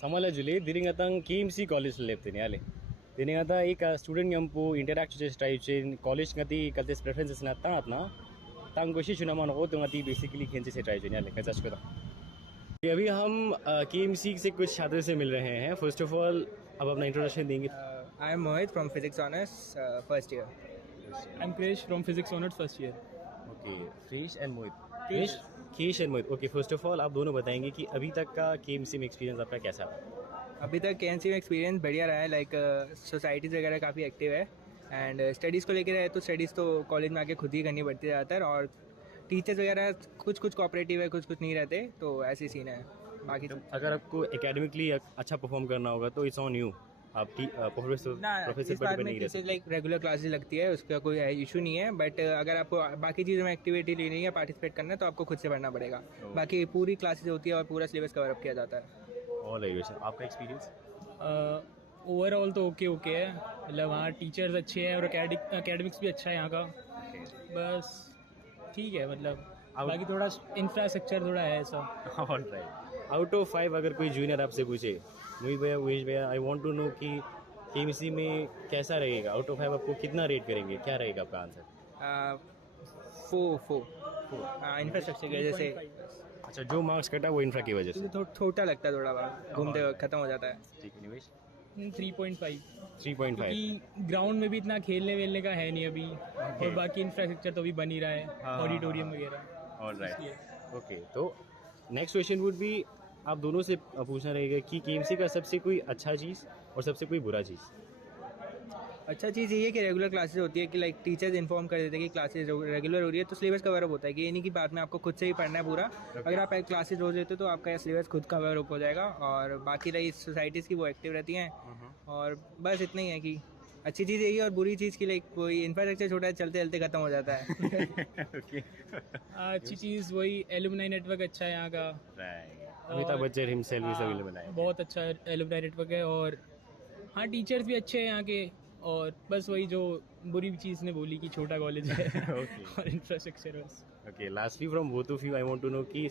Samala Juli, Diringatang KMC College left in Yale. Diringata, student Yampu, interact with college Gati, Katis preferences na Tatna, Tangoshi Chunaman Otomati basically Kensi से try करने वाले कैसा अभी हम KMC से कुछ छात्रों से मिल रहे हैं. फर्स्ट ऑफ ऑल अब अपना इंट्रोडक्शन देंगे. I am Mohit from Physics Honors, first year. I am Krish from Physics Honors first year. Okay, Krish and Mohit. Krish and Mohit. Okay, first of all आप दोनों बताएंगे कि अभी तक का KMC में एक्सपीरियंस आपका कैसा रहा? अभी तक KMC में एक्सपीरियंस बढ़िया रहा है. लाइक सोसाइटीज़ वगैरह काफ़ी एक्टिव है एंड स्टडीज़ को लेकर है तो स्टडीज़ तो कॉलेज में आके खुद ही करनी पड़ती है ज़्यादातर. और टीचर्स वगैरह कुछ कोऑपरेटिव है, कुछ नहीं रहते, तो ऐसी सीन है. बाकी तो अगर आपको एकेडमिकली अच्छा परफॉर्म करना होगा तो इट्स ऑन यू. आप प्रोफेसर पर नहीं रहते. लाइक रेगुलर क्लासेस लगती है, उसका कोई इशू नहीं है. बट अगर आपको बाकी चीज़ों में एक्टिविटी लेनी है, पार्टिसिपेट करना है, तो आपको खुद से पढ़ना पड़ेगा. बाकी पूरी क्लासेस होती है और पूरा सिलेबस कवर अप किया जाता है. All right. आपका एक्सपीरियंस? ओवरऑल तो ओके है. मतलब वहाँ टीचर्स अच्छे हैं और एकेडमिक्स भी अच्छा है यहाँ का. बस ठीक है. मतलब बाकी थोड़ा इंफ्रास्ट्रक्चर थोड़ा है ऐसा. All right. आउट ऑफ 5 अगर कोई जूनियर आपसे पूछे, मोहित भैया, उवेश भैया, आई वांट टू नो कि KMC में कैसा रहेगा, आउट ऑफ 5 आपको कितना रेट करेंगे, क्या रहेगा आपका आंसर? 4 इंफ्रास्ट्रक्चर की वजह से. अच्छा, जो मार्क्स कटा वो इंफ्रा की वजह से छोटा लगता है, थोड़ा बार घूमते वक्त खत्म हो जाता है. ठीक है. निवेश? 3.5. 3.5. क्योंकि ग्राउंड में भी इतना खेलने वेलने का है नहीं अभी. और बाकी इंफ्रास्ट्रक्चर तो अभी बन ही रहा है, ऑडिटोरियम वगैरह. All right. ओके, तो नेक्स्ट क्वेश्चन वुड बी, आप दोनों से पूछना रहेगा कि KMC का सबसे कोई अच्छा चीज़ और सबसे कोई बुरा चीज़. अच्छा चीज़ ये है कि रेगुलर क्लासेस होती है कि लाइक टीचर्स इन्फॉर्म कर देते हैं कि क्लासेस रेगुलर हो रही है, तो सिलेबस कवर अप होता है. कि ये नहीं कि बाद में आपको खुद से ही पढ़ना है पूरा. अगर आप क्लासेस रोज लेते हो तो आपका सिलेबस खुद कवर अप हो जाएगा. और बाकी रही सोसाइटीज़ की, वो एक्टिव रहती हैं. और बस इतना ही है कि अच्छी चीज़ यही है. और बुरी चीज़ की लाइक कोई इंफ्रास्ट्रक्चर छोटा है, चलते चलते खत्म हो जाता है. अच्छी चीज़ वही एलुमनाई नेटवर्क अच्छा है यहाँ का. अमिताभ बच्चन हिमसेल्फ भी अवेलेबल है. बहुत अच्छा एलुमनाई नेटवर्क है. और हाँ, टीचर्स भी अच्छे हैं यहाँ के. और बस वही जो बुरी चीज़ ने बोली कि छोटा कॉलेज है. और इंफ्रास्ट्रक्चर बस. Okay, lastly from both of you I want to know कि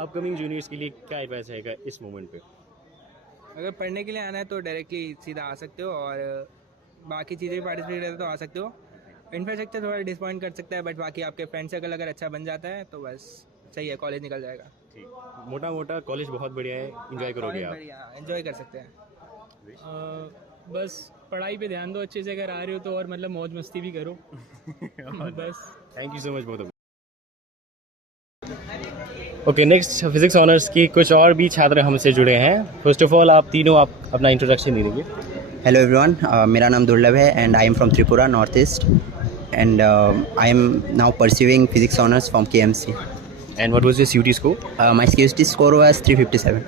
अपकमिंग जूनियर्स के लिए क्या एडवाइस रहेगा इस मोमेंट पे? अगर पढ़ने के लिए आना है तो डायरेक्टली सीधा आ सकते हो. और बाकी चीज़ें पार्टिसिपेट करते तो आ सकते हो. इंफ्रास्ट्रक्चर थोड़ा डिसपॉइंट कर सकता है, बट बाकी आपके फ्रेंड सर्कल अगर अच्छा बन जाता है तो बस सही है, कॉलेज निकल जाएगा. ठीक. मोटा कॉलेज बहुत बढ़िया है, एंजॉय करोगे आप? एंजॉय कर सकते हैं. बस पढ़ाई पे ध्यान दो अच्छे से. अगर आ रहे हो तो और मतलब मौज मस्ती भी करो. बस. Thank you so much both. Okay, next physics honours की कुछ और भी छात्र हमसे जुड़े हैं. फर्स्ट ऑफ ऑल आप तीनों आप अपना इंट्रोडक्शन दे दीजिए. हेलो एवरीवन, मेरा नाम दुर्लभ है and I am from Tripura north east and I am now pursuing physics honours from KMC. And what was your CUT score? My CUT score was 357.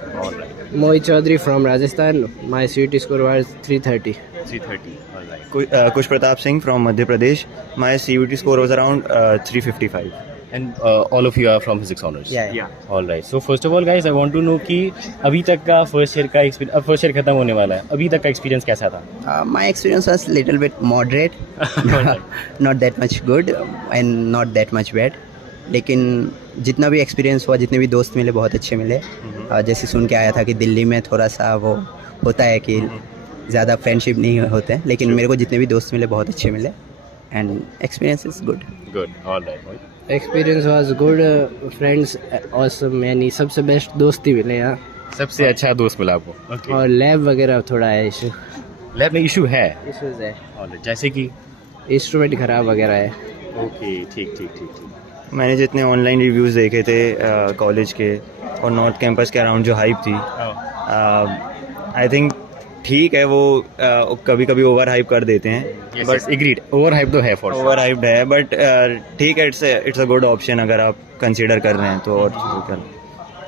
Mohit Chaudhary from Rajasthan. My CUT score was 330. 330. All right. Kush Pratap Singh from Madhya Pradesh. My CUT score was around 355. And all of you are from physics honors? Yeah. All right. So first of all guys, I want to know कि अभी तक का first year का experience, अब first year खत्म होने वाला है, अभी तक का एक्सपीरियंस कैसा था? My experience was little bit moderate. Not that much good and not that much bad. लेकिन जितना भी एक्सपीरियंस हुआ, जितने भी दोस्त मिले, बहुत अच्छे मिले. जैसे सुन के आया था कि दिल्ली में थोड़ा सा वो होता है कि ज़्यादा फ्रेंडशिप नहीं होते हैं, लेकिन मेरे को जितने भी दोस्त मिले बहुत अच्छे मिले and experience is good. All right. Experience was good. Friends also many. सबसे बेस्ट दोस्त ही मिले यहाँ. सबसे अच्छा दोस्त मिला आपको? Okay. और लैब वगैरह थोड़ा है इशू. लैब में इशू है? इशूज़ है. जैसे कि इंस्ट्रूमेंट खराब वगैरह है. ओके, ठीक. मैंने जितने ऑनलाइन रिव्यूज़ देखे थे कॉलेज के और नॉर्थ कैंपस के अराउंड जो हाइप थी, आई थिंक ठीक है. वो कभी कभी ओवर हाइप कर देते हैं. बट एग्रीड, ओवर हाइप तो है. ओवर हाइप्ड है, बट ठीक है. इट्स अ गुड ऑप्शन अगर आप कंसीडर कर रहे हैं तो. और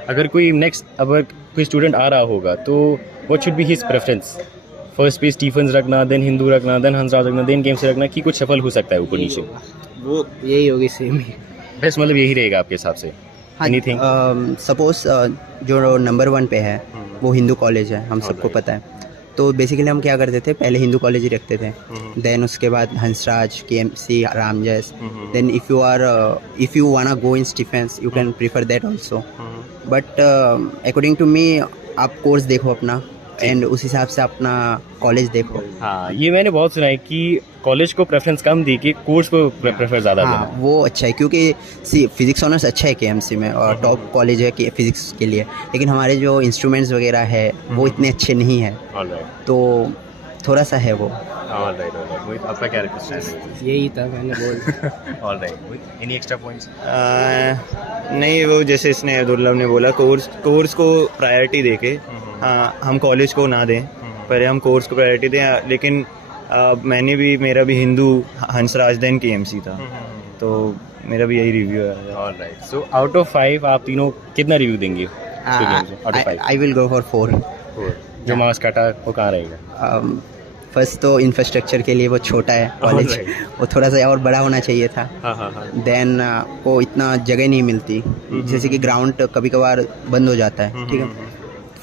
अगर कोई नेक्स्ट अगर कोई स्टूडेंट आ रहा होगा तो what should be his preference? First पे स्टीफन्स रखना, देन हिंदू रखना, देन हंसराज रखना, देन KMC रखना, कि कुछ सफल हो सकता है ऊपर नीचे? वो यही होगी सेम ही. बेस्ट मतलब यही रहेगा आपके हिसाब से? एनीथिंग? सपोज जो नंबर 1 पे है वो हिंदू कॉलेज है, हम सबको पता है. तो बेसिकली हम क्या करते थे, पहले हिंदू कॉलेज ही रखते थे, देन उसके बाद Hansraj, KMC, Ramjas, then if you wanna go in Stephen's you can prefer that also, but according to me आप कोर्स देखो अपना एंड उस हिसाब से अपना कॉलेज देखो। हाँ, ये मैंने बहुत सुना है कि कॉलेज को प्रेफरेंस कम दी कि कोर्स को प्रेफर ज़्यादा हाँ देना। वो अच्छा है, क्योंकि फिजिक्स ऑनर्स अच्छा है KMC में और टॉप कॉलेज है कि फिजिक्स के लिए, लेकिन हमारे जो इंस्ट्रूमेंट्स वगैरह है वो इतने अच्छे नहीं है, ऑलराइट, तो थोड़ा सा है वो। Alright, alright. आपका क्या रिक्वेस्ट है? यही था मैंने बोल। Alright, any extra points? नहीं, वो जैसे इसने दुर्लभ ने बोला, कोर्स को प्रायोरिटी देके हम कॉलेज को ना दें, पहले हम कोर्स को प्रायोरिटी दें। लेकिन मेरा भी हिंदू हंसराज देन KMC था, तो मेरा भी यही रिव्यू है। ऑलराइट, सो आउट ऑफ 5 आप तीनों कितना रिव्यू देंगे? Out of 5 I will go for 4। जो मार्क्स काटा वो कहाँ रहेगा? फर्स्ट तो इंफ्रास्ट्रक्चर के लिए वो छोटा है कॉलेज, वो थोड़ा सा और बड़ा होना चाहिए था। देन वो इतना जगह नहीं मिलती, जैसे कि ग्राउंड कभी कभार बंद हो जाता है, ठीक है,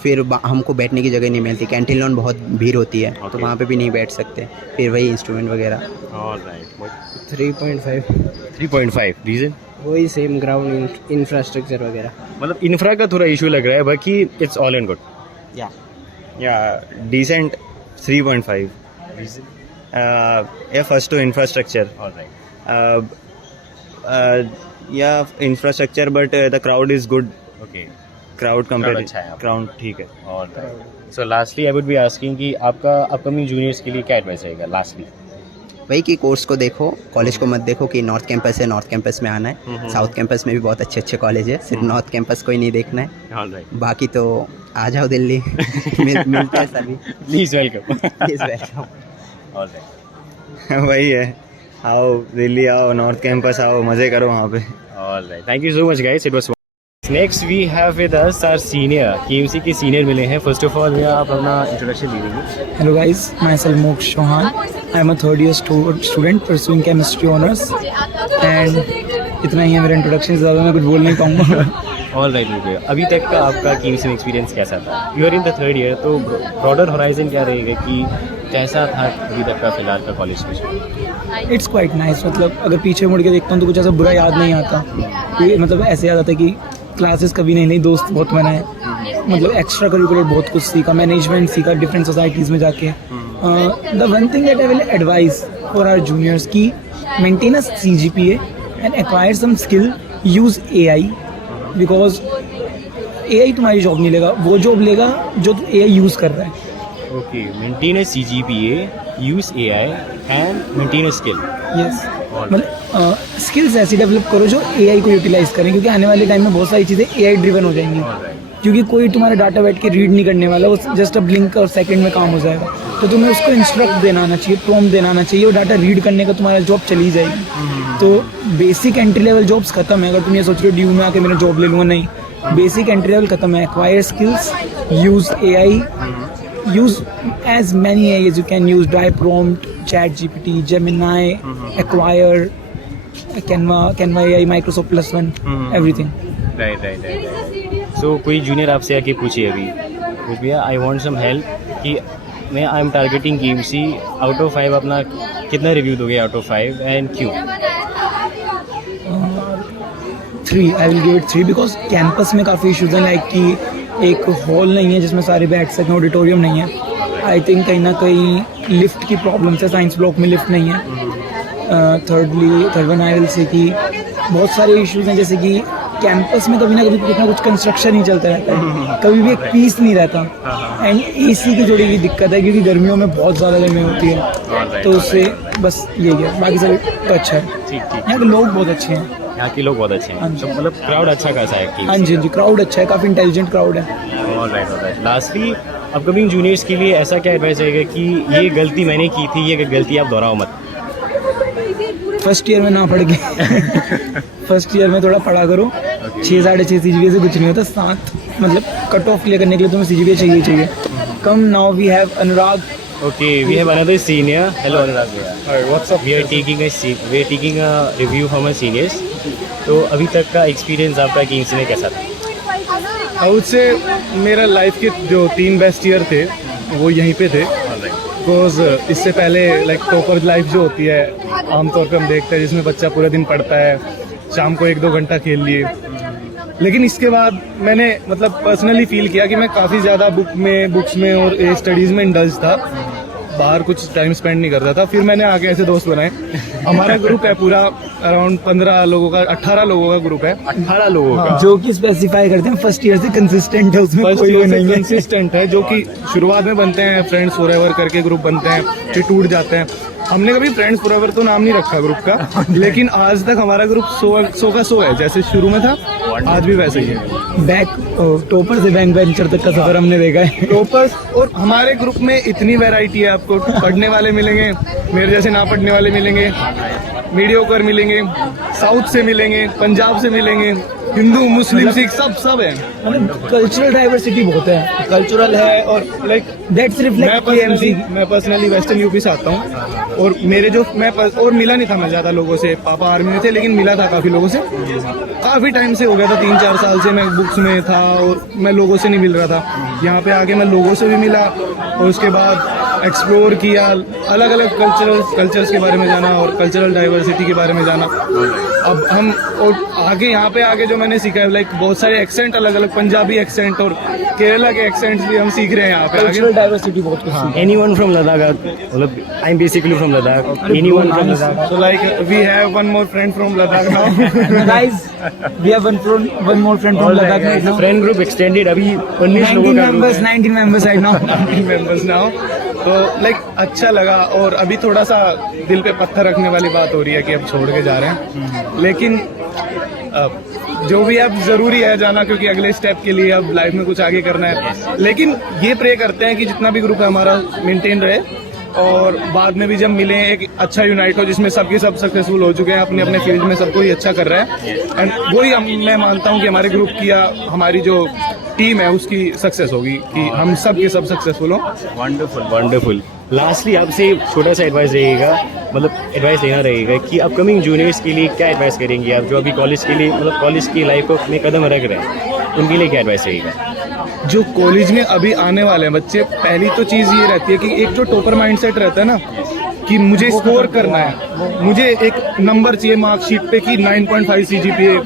फिर हमको बैठने की जगह नहीं मिलती, कैंटीन लॉन बहुत भीड़ होती है, तो वहाँ पे भी नहीं बैठ सकते, फिर वही इंस्ट्रूमेंट वगैरह। Alright, 3.5 3.5 reason? वही सेम ग्राउंड इंफ्रास्ट्रक्चर वगैरह। मतलब इंफ्रा का थोड़ा इशू लग रहा है, बाकी इट्स ऑल एंड गुड। या डिसेंट 3.5। या फर्स्ट तो इंफ्रास्ट्रक्चर, ऑलराइट, या infrastructure, but the crowd is good. Okay, crowd compare, अच्छा है आपका। क्राउड ठीक है। Alright, so lastly I would be asking कि आपका अपकमिंग जूनियर्स के लिए क्या एडवाइस रहेगा लास्टली? वही कि कोर्स को देखो, कॉलेज को मत देखो कि नॉर्थ कैंपस है, नॉर्थ कैंपस में आना है, साउथ कैंपस में भी बहुत अच्छे अच्छे कॉलेज है, सिर्फ नॉर्थ कैंपस को ही नहीं देखना है। ऑलराइट, बाकी तो आ जाओ दिल्ली, मिलते हैं सभी। Please welcome. Please welcome. Alright, वही है, आओ दिल्ली आओ, नॉर्थ कैंपस आओ, मज़े करो वहाँ पे। Alright, thank you so much guys, it was next we have with us our senior, KMC के सीनियर मिले हैं। फर्स्ट ऑफ ऑल भैया आप अपना इंट्रोडक्शन दे दीजिए। Hello guys, myself Moksh Chauhan. I am a third year student pursuing chemistry honors. And इतना ही है मेरा इंट्रोडक्शन, ज़्यादा मैं कुछ बोल नहीं पाऊँगा। ऑलराइट भैया, अभी तक का आपका KMC में एक्सपीरियंस कैसा था? You are in the third year, तो ब्रॉडर होराइजन क्या रहेगा कि कैसा था अभी तक का फिलहाल का कॉलेज में? इट्स क्वाइट नाइस, मतलब अगर पीछे मुड़ के देखता हूँ तो कुछ ऐसा बुरा याद नहीं आता। मतलब ऐसे याद आता है कि क्लासेस कभी नहीं, दोस्त बहुत बनाए, मतलब एक्स्ट्रा करिकुलर बहुत कुछ सीखा, मैनेजमेंट सीखा डिफरेंट सोसाइटीज़ में जाके। The one thing that I will advice for our juniors की maintain a CGPA and acquire some skill, use AI, because AI तुम्हारी जॉब नहीं लेगा, वो जॉब लेगा जो AI यूज़ कर रहा है। Okay, maintain a CGPA, use AI and maintain a skill. Yes, मतलब स्किल्स ऐसी डेवलप करो जो AI को यूटिलाइज करें, क्योंकि आने वाले टाइम में बहुत सारी चीज़ें AI ड्रिवन हो जाएंगी, क्योंकि कोई तुम्हारा डाटा बैठ के रीड नहीं करने वाला, वो जस्ट अ ब्लिंक और सेकंड में काम हो जाएगा। तो तुम्हें उसको इंस्ट्रक्ट देना आना चाहिए, प्रॉम्प्ट देना आना चाहिए, और डाटा रीड करने का तुम्हारा जॉब चली जाएगी। तो बेसिक एंट्री लेवल जॉब्स खत्म है। अगर तुम ये सोच रहे हो ड्यू में आके मेरा जॉब ले लूँगा, नहीं, बेसिक एंट्री लेवल खत्म है। Acquire skills, use AI, use as many AI as you can use, Dry Prompt, ChatGPT, Gemini, Acquire, Canva AI, Microsoft Plus One, everything. Right. So कोई जूनियर आपसे आके पूछिए अभी, कुछ भैया आई वांट सम हेल्प कि मैं I am targeting KMC, out of 5 अपना कितना रिव्यू दोगे आउट ऑफ 5 एंड क्यों? 3, I will give it 3 because campus में काफ़ी इशूज़ हैं, लाइक कि एक हॉल नहीं है जिसमें सारे बैठ सकें, ऑडिटोरियम नहीं है। आई थिंक कहीं ना कहीं लिफ्ट की प्रॉब्लम्स है, साइंस ब्लॉक में लिफ्ट नहीं है। Third one I will say कि बहुत सारे इश्यूज़ हैं, जैसे कि कैंपस में कभी ना कभी कुछ ना कुछ कंस्ट्रक्शन ही चलता रहता है, कभी भी एक पीस नहीं रहता, एंड AC की थोड़ी की दिक्कत है क्योंकि गर्मियों में बहुत ज़्यादा गर्मी होती है, तो उससे बस यही है। बाकी सब तो अच्छा है, यहाँ के लोग बहुत अच्छे हैं, यहाँ के लोग बहुत अच्छे हैं, तो मतलब क्राउड अच्छा खासा है KMC? हाँ जी, क्राउड अच्छा है, काफ़ी इंटेलिजेंट क्राउड है। ऑलराइट। लास्टली अपकमिंग जूनियर्स के लिए ऐसा क्या एडवाइस रहेगा कि ये गलती मैंने की थी, ये गलती आप दोहराओ मत? फर्स्ट ईयर में ना पढ़ के फर्स्ट ईयर में थोड़ा पढ़ा करो। 6 साढ़े 6 CGPA से कुछ नहीं होता, 7 मतलब कट ऑफ क्लियर करने के लिए तुम्हें CGPA चाहिए। Come now we have Anurag. Okay, we have another senior. Hello Anurag bhaiya. Hi, what's up? We are taking a review from our seniors. तो अभी तक का एक्सपीरियंस आपका KMC में कैसा था? आई वुड से मेरा लाइफ के जो 3 बेस्ट ईयर थे वो यहीं पे थे। बिकॉज इससे पहले लाइक टॉपर लाइफ जो होती है आमतौर पे हम देखते हैं जिसमें बच्चा पूरा दिन पढ़ता है, शाम को 1-2 घंटा खेल लिए। लेकिन इसके बाद मैंने मतलब पर्सनली फील किया कि मैं काफ़ी ज़्यादा बुक्स में और स्टडीज़ में इंडल्ज था, बाहर कुछ टाइम स्पेंड नहीं करता था। फिर मैंने आगे ऐसे दोस्त बनाए। हमारा ग्रुप है पूरा अराउंड 15 लोगों का, 18 लोगों का ग्रुप है। 18 लोगों का जो कि स्पेसिफाई करते हैं फर्स्ट ईयर से कंसिस्टेंट है, उसमें फर्स्ट कोई ईयर से नहीं है। कंसिस्टेंट है, जो कि शुरुआत में बनते हैं फ्रेंड्स फॉरएवर करके ग्रुप बनते हैं, फिर टूट जाते हैं। हमने कभी फ्रेंड्स फॉरएवर तो नाम नहीं रखा ग्रुप का, लेकिन आज तक हमारा ग्रुप 100 का 100 है, जैसे शुरू में था आज भी वैसे ही है। बैक टॉपर से बैंक बेंचर तक का सफर हमने देखा है। टॉपर्स, और हमारे ग्रुप में इतनी वैरायटी है, आपको पढ़ने वाले मिलेंगे, मेरे जैसे ना पढ़ने वाले मिलेंगे, मीडियोकर मिलेंगे, साउथ से मिलेंगे, पंजाब से मिलेंगे, हिंदू मुस्लिम सिख सब है। मतलब कल्चरल डाइवर्सिटी बहुत है, कल्चरल है और लाइक दैट्स रिफ्लेक्ट मैं पर्सनली वेस्टर्न यूपी से आता हूँ, और मेरे जो और मिला नहीं था मैं ज़्यादा लोगों से, पापा आर्मी में थे, लेकिन मिला था काफ़ी लोगों से। काफ़ी टाइम से हो गया था, 3-4 साल से मैं बुक्स में था और मैं लोगों से नहीं मिल रहा था। यहाँ पे आके मैं लोगों से भी मिला और उसके बाद एक्सप्लोर किया, अलग अलग कल्चर्स के बारे में जाना और कल्चरल डाइवर्सिटी के बारे में जाना। अब हम और आगे यहाँ पे आगे जो मैंने सीखा है लाइक बहुत सारे एक्सेंट, अलग अलग पंजाबी एक्सेंट और केरला के एक्सेंट्स भी हम सीख रहे हैं यहाँ पे। कल्चरल डाइवर्सिटी बहुत कुछ है। एनीवन फ्रॉम लद्दाख, मतलब I am basically from Ladakh, anyone from Ladakh. So like we have one more friend from Ladakh now. Guys, we have one more friend from Ladakh right now. Friend group extended, अभी 19 लोगों 19 का group members, है। 19 members right now. Members now. तो like अच्छा लगा, और अभी थोड़ा सा दिल पे पत्थर रखने वाली बात हो रही है कि अब छोड़ के जा रहे हैं, लेकिन जो भी अब जरूरी है जाना, क्योंकि अगले स्टेप के लिए अब लाइफ में कुछ आगे करना है। लेकिन ये प्रे करते हैं कि जितना भी ग्रुप है हमारा मेंटेन रहे, और बाद में भी जब मिले एक अच्छा यूनाइट हो जिसमें सबके सब सक्सेसफुल हो चुके हैं अपने अपने फील्ड में, सबको ही अच्छा कर रहा है। एंड वही मैं मानता हूँ कि हमारे ग्रुप की या हमारी जो टीम है उसकी सक्सेस होगी, कि हम सब के सब सक्सेसफुल हों। Wonderful wonderful. लास्टली आपसे छोटा सा एडवाइस रहेगा, मतलब एडवाइस लेना रहेगा कि अपकमिंग जूनियर्स के लिए क्या एडवाइस करेंगे आप, जो अभी कॉलेज के लिए मतलब कॉलेज की लाइफ को में कदम रख रहे हैं, उनके लिए क्या एडवाइस रहेगा? जो कॉलेज में अभी आने वाले हैं बच्चे, पहली तो चीज़ ये रहती है कि एक जो टॉपर माइंडसेट रहता है ना, कि मुझे स्कोर करना है, मुझे एक नंबर चाहिए मार्कशीट पे कि 9.5 CGPA,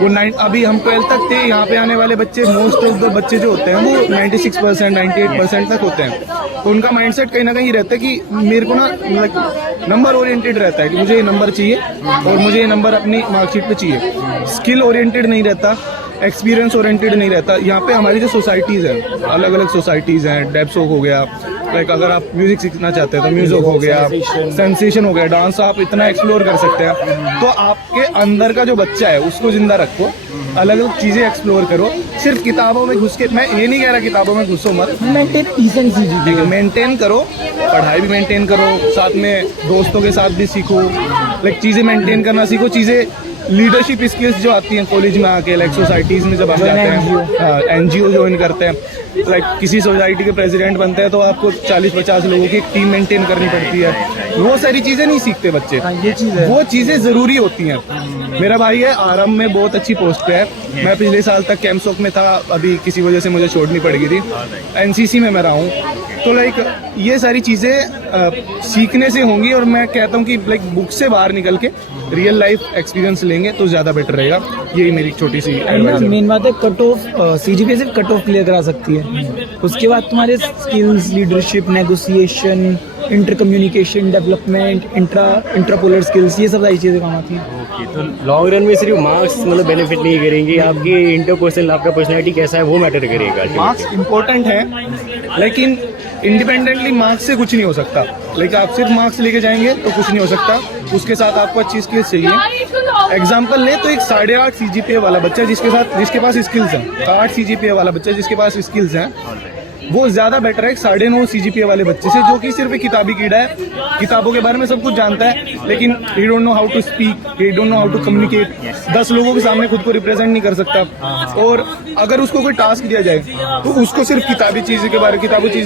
वो 9। अभी हम 12 तक थे, यहाँ पे आने वाले बच्चे मोस्ट ऑफ द बच्चे जो होते हैं वो 96%, 98% तक होते हैं। तो उनका माइंडसेट कहीं ना कहीं रहता है कि मेरे को ना लाइक नंबर ओरिएंटेड रहता है कि मुझे ये नंबर चाहिए और मुझे ये नंबर अपनी मार्कशीट पे चाहिए। स्किल ओरिएंटेड नहीं रहता, एक्सपीरियंस ओरिएंटेड नहीं रहता। यहाँ पे हमारी जो सोसाइटीज़ हैं, अलग अलग सोसाइटीज़ हैं, डेप्सोक हो गया, लाइक अगर आप म्यूजिक सीखना चाहते हैं तो म्यूजिक हो गया, सेंसेशन हो गया, डांस आप इतना एक्सप्लोर कर सकते हैं। तो आपके अंदर का जो बच्चा है उसको जिंदा रखो, अलग अलग चीज़ें एक्सप्लोर करो। सिर्फ किताबों में घुस के, मैं ये नहीं कह रहा किताबों में घुसो मत, मेंटेन करो, पढ़ाई भी मेंटेन करो, साथ में दोस्तों के साथ भी सीखो, लाइक चीज़ें मेंटेन करना सीखो। चीज़ें लीडरशिप स्किल्स जो आती हैं कॉलेज में आके, लाइक सोसाइटीज़ में जब हम जाते हैं, NGO ज्वाइन करते हैं, लाइक किसी सोसाइटी के प्रेसिडेंट बनते हैं तो आपको 40-50 लोगों की एक टीम मेंटेन करनी पड़ती है। वो सारी चीज़ें नहीं सीखते बच्चे, ये चीज़ है, वो चीज़ें ज़रूरी होती हैं। मेरा भाई है आरम में बहुत अच्छी पोस्ट पे है, मैं पिछले साल तक कैंपसोक में था, अभी किसी वजह से मुझे छोड़नी पड़ गई थी, NCC में मैं रहा हूँ। तो लाइक ये सारी चीज़ें सीखने से होंगी, और मैं कहता हूँ कि लाइक बुक से बाहर निकल के रियल लाइफ एक्सपीरियंस लेंगे तो ज़्यादा बेटर रहेगा। यही मेरी छोटी सी एडवाइस है। मेन बात है कट ऑफ, CGPA सिर्फ कट ऑफ क्लियर करा सकती है, उसके बाद तुम्हारे skills, leadership, negotiation, inter communication, development, इंट्रापोलर स्किल्स, ये सब सारी चीज़ें काम आती हैं। ओके, तो लॉन्ग रन में सिर्फ मार्क्स मतलब बेनिफिट नहीं करेंगे, आपके इंटरपर्सनल, आपका पर्सनैलिटी कैसा है वो मैटर करेगा। मार्क्स इम्पोर्टेंट है, लेकिन इंडिपेंडेंटली मार्क्स से कुछ नहीं हो सकता। लाइक आप सिर्फ मार्क्स लेके जाएंगे तो कुछ नहीं हो सकता, उसके साथ आपको अच्छी स्किल्स चाहिए। एग्जाम्पल ले तो एक 8.5 CGPA वाला बच्चा जिसके पास स्किल्स हैं, 8 CGPA वाला बच्चा जिसके पास स्किल्स हैं, वो ज़्यादा बेटर है 9.5 CGPA वाले बच्चे से, जो कि सिर्फ एक किताबी कीड़ा है, किताबों के बारे में सब कुछ जानता है, लेकिन he don't know how to speak, he don't know how to communicate, 10 लोगों के सामने खुद को रिप्रेजेंट नहीं कर सकता। और अगर उसको कोई टास्क दिया जाए तो उसको सिर्फ किताबी चीज़ों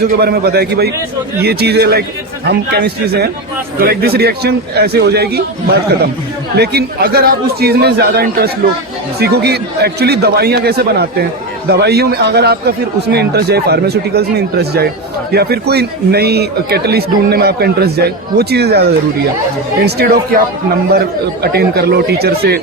के बारे में पता है कि भाई ये चीज़ें, लाइक हम केमिस्ट्री से हैं तो लाइक दिस रिएक्शन ऐसे हो जाएगी, बात खत्म। लेकिन अगर आप उस चीज़ में ज़्यादा इंटरेस्ट लो, सीखो कि एक्चुअली दवाइयाँ कैसे बनाते हैं, दवाइयों में अगर आपका फिर उसमें इंटरेस्ट जाए, फार्मास्यूटिकल्स में इंटरेस्ट जाए, या फिर कोई नई कैटलिस्ट ढूंढने में आपका इंटरेस्ट जाए, वो चीज़ें ज़्यादा ज़रूरी है इंस्टेड ऑफ कि आप नंबर अटेन कर लो टीचर से।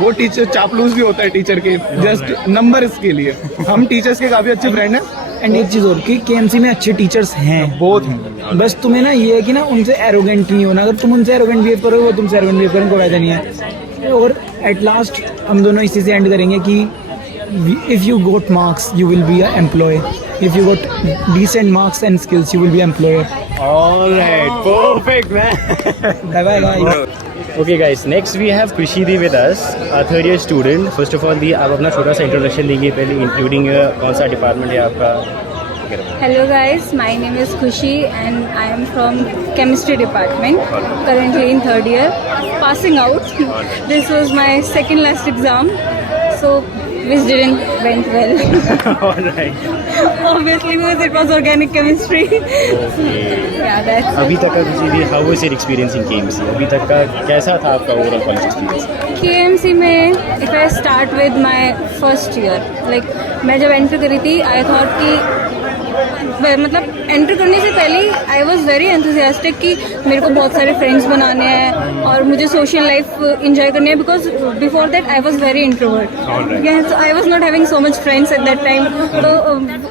वो टीचर चापलूस भी होता है टीचर के, जस्ट नंबर के लिए। हम टीचर्स के काफ़ी अच्छे फ्रेंड हैं। एंड एक चीज़ और कि केएमसी में अच्छे टीचर्स हैं, बहुत हैं। बस तुम्हें ना ये है कि ना उनसे एरोगेंट नहीं होना। अगर तुम उनसे एरोगेंट बिहेव करोगे, वो तुमसे एरोगेंट बिहेव करेंगे, कोई फायदा नहीं है। और एट लास्ट हम दोनों इसी से एंड करेंगे कि if you got marks you will be a employ, if you got decent marks and skills you will be employer. Alright, perfect man. Bye bye guys. Okay guys, next we have Krishidi with us, a third year student. First of all, आप अपना छोटा सा introduction दीजिए पहले, including कौन सा department है आपका। Hello guys, my name is Khushi and I am from chemistry department, currently in third year, passing out. This was my second last exam, so which didn't went well. Alright. Obviously because it was organic chemistry. Okay. Yeah, that's it. अभी तक का Krishidi, how was your experience in KMC? अभी तक का कैसा था आपका overall college experience? KMC में if I start with my first year, like मैं जब एंटर करी थी I thought कि मतलब एंटर करने से पहले आई वॉज वेरी एंथुसियास्टिक कि मेरे को बहुत सारे फ्रेंड्स बनाने हैं और मुझे सोशल लाइफ इंजॉय करनी है, because before that I was very introvert, I was not having so much friends at that time. तो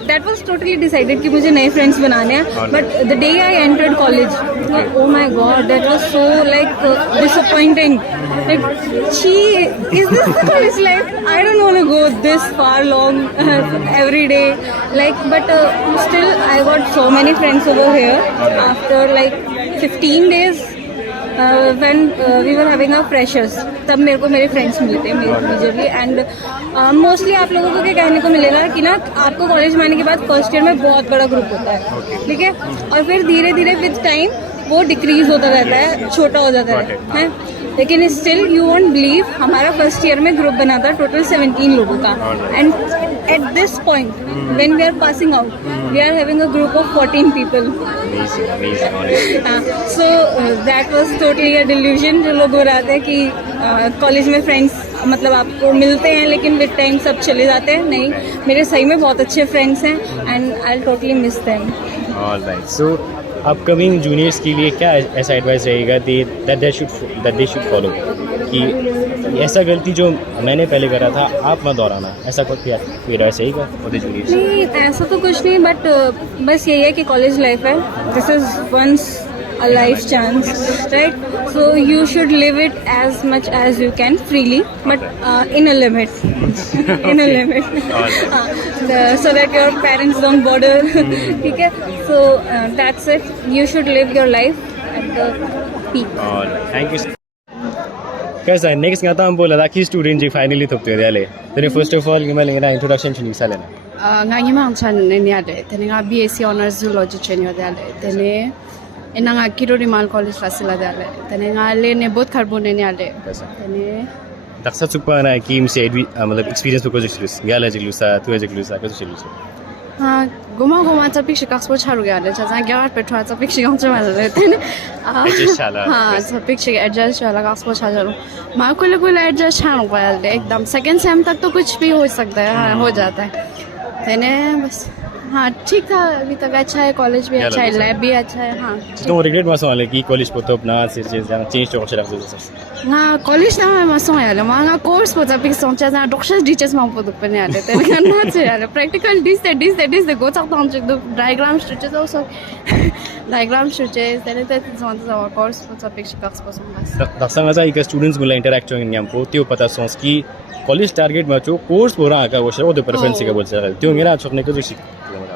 दैट वॉज टोटली डिसाइडेड कि मुझे नए फ्रेंड्स बनाने हैं। But the day I entered college, oh my god, that was so like disappointing. Like, is this the college life? I don't want to go this far long every day. Like, but still, I got so many friends over here. After like 15 days, when we were having our freshers, तब मेरे को मेरे friends मिले थे majorly. And mostly आप लोगों को क्या कहने को मिलेगा कि ना आपको कॉलेज में आने के बाद फर्स्ट ईयर में बहुत बड़ा ग्रुप होता है, ठीक है, और फिर धीरे धीरे विद टाइम वो डिक्रीज होता रहता है, छोटा हो जाता है। लेकिन स्टिल यू वोंट बिलीव, हमारा फर्स्ट ईयर में ग्रुप बना था टोटल 17 लोगों का। And at this point when we are passing out we are having a group of 14 people. So that was totally a delusion. जो लोग बताते हैं कि कॉलेज में फ्रेंड्स मतलब आपको मिलते हैं लेकिन विद टाइम सब चले जाते हैं, नहीं, मेरे सही में बहुत अच्छे फ्रेंड्स हैं and I will totally miss them. Alright, so upcoming juniors के लिए क्या ऐसा एडवाइस रहेगा दैट दे शुड फॉलो, कि ऐसा गलती जो मैंने पहले करा था आप मत दोहराना, ऐसा कोई एडवाइस रहेगा फॉर द जूनियर्स? नहीं, ऐसा तो कुछ नहीं, बट बस यही है कि कॉलेज लाइफ है, this is once a life chance, right? So you should live it as much as you can freely, but in a limit. In a limit. So that your parents don't bother. ठीक है? So that's it. You should live your life at the peak. Thank you. कैसा next गाता हम बोला था कि student जी finally थोपते थे ले तने फर्स्ट ऑफ ऑल मैं लेना इंट्रोडक्शन चुनी सा लेना ngangi mang chan ne ale tene nga BSc honors zoology chenyo de ale tene ena nga Kirorimal college la sila de ale tene nga le ne bot carbon ne ale tene daksa chukpa na kim se मतलब experience तो कुछ लुस गाला जिलुसा तू as लुसा कुछ लुसा ha goma ta picture ka spo charu ga ale cha gyar petra ta picture ga chama le tene adjust chala ha ta picture adjust chala ka spo charu ma कोई adjust chalo ga ale एकदम second same तक तो कुछ भी हो सकता है, हो जाता है तने बस। हाँ ठीक था, अभी तक अच्छा है, कॉलेज भी अच्छा है, लैब भी अच्छा है। हाँ तो रिग्रेट मसो वाले कि कॉलेज को तो अपना से चेंज तो कर सकते हैं ना कॉलेज ना मसो याले मांगा कोर्स पोता पिक सोचा ना डॉक्टर्स टीचर्स मां पोत पने आले तने ना छे याले प्रैक्टिकल दिस गो तक तो हम diagram structures also diagram structures तने ते जोन तो कोर्स पोता पिक शिकाक्स पोसंगा दसंगा सा एक स्टूडेंट्स मुला इंटरैक्ट होंगे हम को त्यो पता सोस की कॉलेज टारगेट में जो कोर्स पूरा का वो शो दे प्रेफरेंस का बोल सकते त्यो मेरा छोकने को जो सीख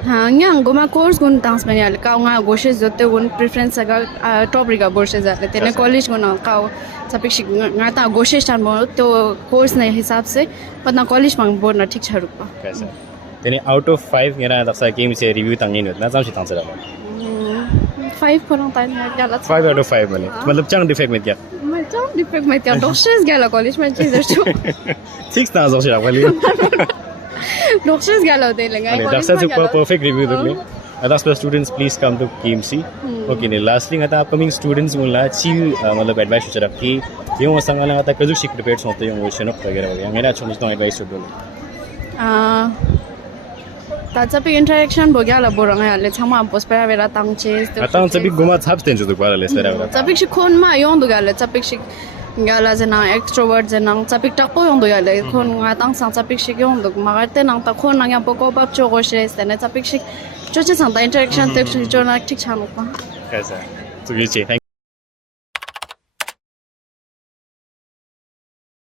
हाँ ngang goma course gun tans bani al ka nga goshe zote gun preference aga top riga borse जाते तेने कॉलेज को ना का सपिक nga ta goshe stan mo तो कोर्स ने हिसाब से पतना कॉलेज मांग बोर ना ठीक छ रुपा कैसा तेने आउट ऑफ 5 मेरा दसा गेम से रिव्यू तंगी न ना जाम से तांसरा 5 पर टाइम गला 5 आउट ऑफ 5 बने मतलब चंग डिफेक्ट में क्या मैं चंग डिफेक्ट में क्या डॉक्टर्स गला कॉलेज में चीज जो 6 ना जो से वाली डॉक्टर्स गला होते लगा डॉक्टर से परफेक्ट रिव्यू दोगे others students please come to KMC okay ने लास्टली आता अपकमिंग स्टूडेंट्स मुला ची मतलब एडवाइस हो रहा कि यो संगाला आता कजु शिक प्रिपेयर्स होते हैं वो शनप वगैरह वगैरह मेरा छोटा एडवाइस हो बोले ta chapi interaction bo gyala borang ya le chama post para vera tang ches Atang sabi guma thaps ten judu kwala les vera. chapi shi khon ma yong do gala chapi shi gala jena extrovert jena chapi tak po yong do gala khon nga tang sang chapi shi yong do magarte nang ta khon nang ya poko bab cho go shi stene chapi shi choche sang ta interaction tek shi chona tik chanu pa Kaisa. So you say